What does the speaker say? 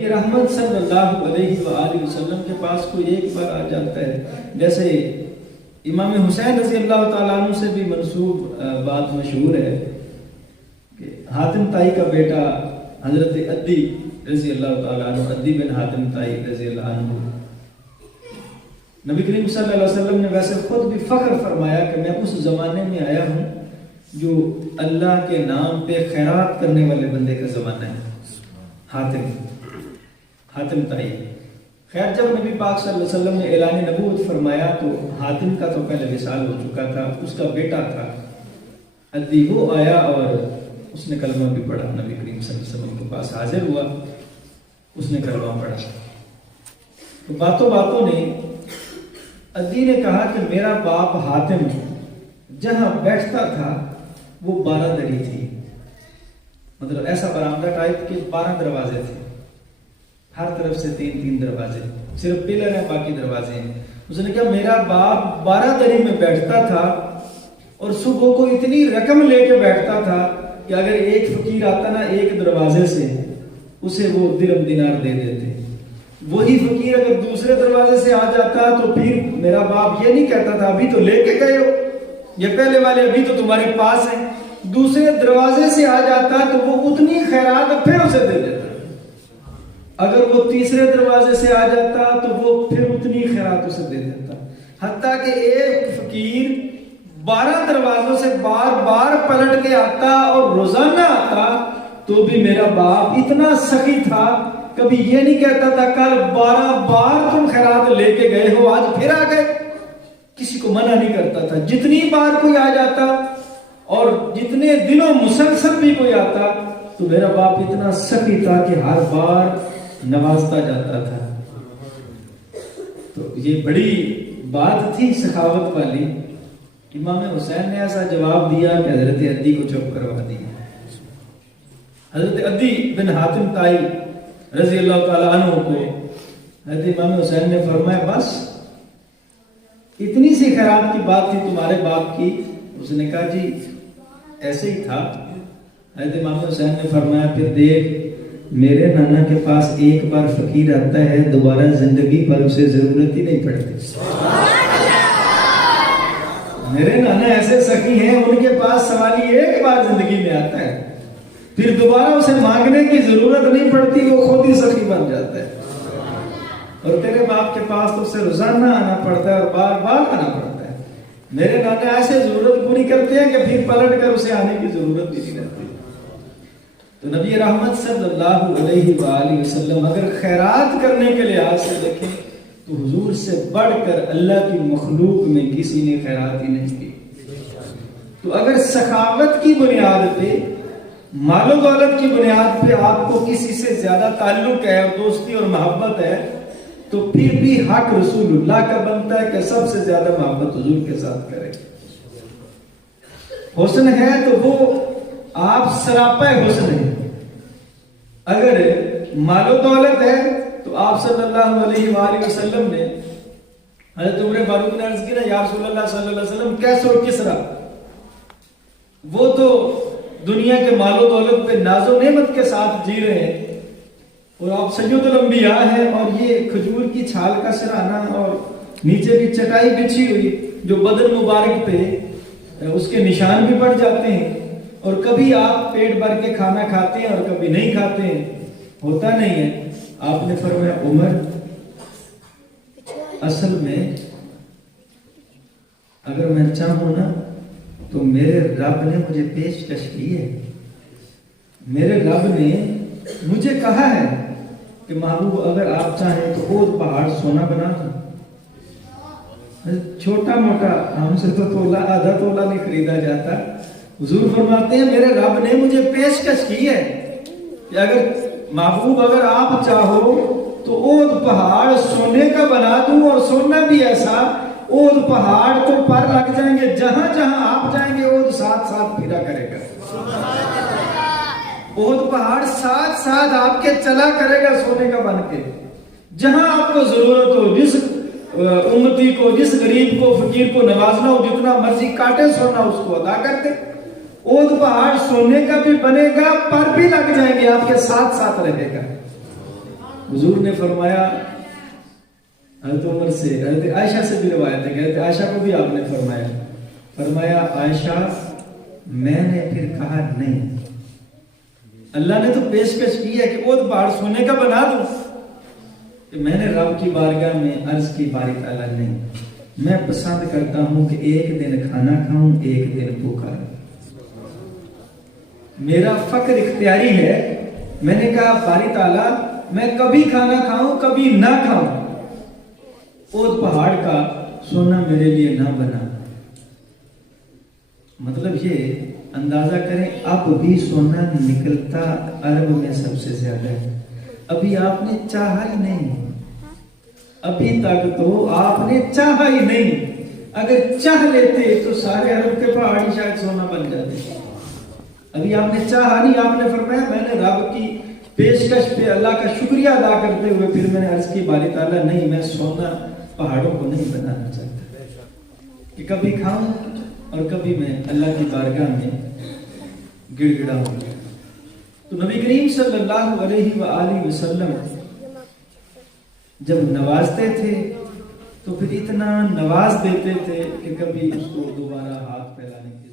یہ رحمت صلی اللہ علیہ وآلہ وسلم کے پاس کوئی ایک بار آ جاتا ہے. جیسے امام حسین رضی اللہ تعالیٰ عنہ سے بھی منسوب بات مشہور ہے کہ حاتم طائی کا بیٹا حضرت عدی رضی اللہ تعالیٰ عنہ، عدی بن حاتم طائی رضی اللہ عنہ، نبی کریم صلی اللہ علیہ وسلم نے ویسے خود بھی فخر فرمایا کہ میں اس زمانے میں آیا ہوں جو اللہ کے نام پہ خیرات کرنے والے بندے کا زمانہ ہے. حاتم طائی. خیر جب نبی پاک صلی اللہ علیہ وسلم نے اعلان نبوت فرمایا تو حاتم کا تو پہلے وصال ہو چکا تھا، اس کا بیٹا تھا عدی، وہ آیا اور اس نے کلمہ بھی پڑھا. نبی کریم صلی اللہ علیہ وسلم کے پاس حاضر ہوا، اس نے کلمہ پڑھا. تو باتوں باتوں نے عدی نے کہا کہ میرا باپ حاتم جہاں بیٹھتا تھا وہ 12 دری تھی، مطلب ایسا برآمدہ ٹائپ کے 12 دروازے تھے، ہر طرف سے 3 دروازے، صرف پلر ہیں باقی دروازے ہیں. اس نے کہا میرا باپ 12 دری میں بیٹھتا تھا اور صبح کو اتنی رقم لے کے بیٹھتا تھا کہ اگر ایک فقیر آتا نا ایک دروازے سے اسے وہ درہم دینار دے دیتے. وہی فقیر اگر دوسرے دروازے سے آ جاتا تو پھر میرا باپ یہ نہیں کہتا تھا ابھی تو لے کے گئے ہو، یہ پہلے والے ابھی تو تمہارے پاس ہیں. دوسرے دروازے سے آ جاتا تو وہ اتنی خیرات پھر اسے دے دیتا. اگر وہ تیسرے دروازے سے آ جاتا تو وہ پھر اتنی خیرات اسے دے دیتا. حتیٰ کہ ایک فقیر 12 دروازوں سے بار بار پلٹ کے آتا اور روزانہ آتا تو بھی میرا باپ اتنا سخی تھا، کبھی یہ نہیں کہتا تھا کل 12 بار تم خیرات لے کے گئے ہو آج پھر آ گئے. کسی کو منع نہیں کرتا تھا. جتنی بار کوئی آ جاتا اور جتنے دنوں مسلسل بھی کوئی آتا تو میرا باپ اتنا سخی تھا کہ ہر بار نوازتا جاتا تھا. تو یہ بڑی بات تھی سخاوت والی. امام حسین نے ایسا جواب دیا کہ حضرت عدی کو چپ کروا دیا. حضرت عدی بن حاتم طائی رضی اللہ تعالیٰ عنہ کو حضرت امام حسین نے فرمایا بس اتنی سی خیرات کی بات تھی تمہارے باپ کی؟ اس نے کہا جی ایسے ہی تھا. حضرت امام حسین نے فرمایا پھر دیکھ میرے نانا کے پاس ایک بار فقیر آتا ہے دوبارہ زندگی پر اسے ضرورت ہی نہیں پڑتی. میرے نانا ایسے سخی ہیں ان کے پاس سوالی ایک بار زندگی میں آتا ہے پھر دوبارہ اسے مانگنے کی ضرورت نہیں پڑتی، وہ خود ہی سخی بن جاتا ہے. اور تیرے باپ کے پاس تو اسے روزانہ آنا پڑتا ہے اور بار بار آنا پڑتا ہے. میرے نانا ایسے ضرورت پوری کرتے ہیں کہ پھر پلٹ کر اسے آنے کی ضرورت بھی نہیں رہتی. تو نبی رحمت صلی اللہ علیہ وآلہ وسلم اگر خیرات کرنے کے لحاظ سے دیکھیں تو حضور سے بڑھ کر اللہ کی مخلوق میں کسی نے خیرات ہی نہیں کی. تو اگر سخاوت کی بنیاد پہ، مال و دولت کی بنیاد پہ آپ کو کسی سے زیادہ تعلق ہے اور دوستی اور محبت ہے تو پھر بھی حق رسول اللہ کا بنتا ہے کہ سب سے زیادہ محبت حضور کے ساتھ کرے. حسن ہے تو وہ آپ سراپا حسن ہے. اگر مال و دولت ہے تو آپ صلی اللہ علیہ وآلہ وسلم نے حضرت عمر فاروق نے عرض کی نا یا رسول اللہ صلی اللہ علیہ وسلم کیسر و کسرا وہ تو دنیا کے مال و دولت پہ ناز و نعمت کے ساتھ جی رہے ہیں اور آپ سید الانبیاء ہیں اور یہ کھجور کی چھال کا سرہانا اور نیچے بھی چٹائی بچھی ہوئی جو بدن مبارک پہ اس کے نشان بھی پڑ جاتے ہیں اور کبھی آپ پیٹ بھر کے کھانا کھاتے ہیں اور کبھی نہیں کھاتے ہیں، ہوتا نہیں ہے. آپ نے فرمایا عمر اصل میں اگر میں چاہوں نا تو میرے رب نے مجھے پیشکش کی ہے. میرے رب نے مجھے کہا ہے کہ محبوب اگر آپ چاہیں تو اور پہاڑ سونا بنا دوں. چھوٹا موٹا ہم سے تو تولا آدھا تولا نہیں خریدا جاتا. حضور فرماتے ہیں میرے رب نے مجھے پیشکش کی ہے کہ اگر محبوب اگر آپ چاہو تو اود پہاڑ سونے کا بنا دوں اور سونا بھی ایسا اود پہاڑ تو پر لگ جائیں گے، جہاں جہاں آپ جائیں گے اود ساتھ ساتھ پھرا کرے گا. اود پہاڑ ساتھ ساتھ آپ کے چلا کرے گا سونے کا بن کے. جہاں آپ کو ضرورت ہو، جس امتی کو، جس غریب کو، فقیر کو نوازنا ہو، جتنا مرضی کاٹے سونا اس کو ادا کرتے. اود پہاڑ سونے کا بھی بنے گا، پر بھی لگ جائیں گے، آپ کے ساتھ ساتھ رہے گا. حضور نے فرمایا، حضرت عمر سے، حضرت عائشہ سے بھی روایت ہے کہ حضرت عائشہ کو بھی آپ نے فرمایا عائشہ میں نے پھر کہا نہیں، اللہ نے تو پیشکش کی ہے کہ وہ پہاڑ سونے کا بنا دوں، کہ میں نے رب کی بارگاہ میں عرض کی باری تعالیٰ نہیں، میں پسند کرتا ہوں کہ ایک دن کھانا کھاؤں ایک دن بھوکا رہوں، میرا فقر اختیاری ہے۔ میں نے کہا باری تعالیٰ میں کبھی کھانا کھاؤں کبھی نہ کھاؤں، اوت پہاڑ کا سونا میرے لیے نہ بنا۔ مطلب یہ اندازہ کریں اب بھی سونا نکلتا عرب میں سب سے زیادہ ہے، ابھی آپ نے چاہا ہی نہیں، ابھی تک تو آپ نے چاہا ہی نہیں، اگر چاہ لیتے تو سارے عرب کے پہاڑ ہی شاید سونا بن جاتے، ابھی آپ نے چاہا نہیں۔ آپ نے فرمایا میں نے رب کی پیشکش پہ اللہ کا شکریہ ادا کرتے ہوئے پھر میں نے عرض کی باری تعالیٰ نہیں، میں سونا پہاڑوں کو نہیں بنانا چاہتا کہ کبھی کھاؤں اور کبھی میں اللہ کی بارگاہ میں گڑ گڑا ہوں۔ تو نبی کریم صلی اللہ علیہ وآلہ وسلم جب نوازتے تھے تو پھر اتنا نواز دیتے تھے کہ کبھی اس کو دوبارہ ہاتھ پھیلانے کی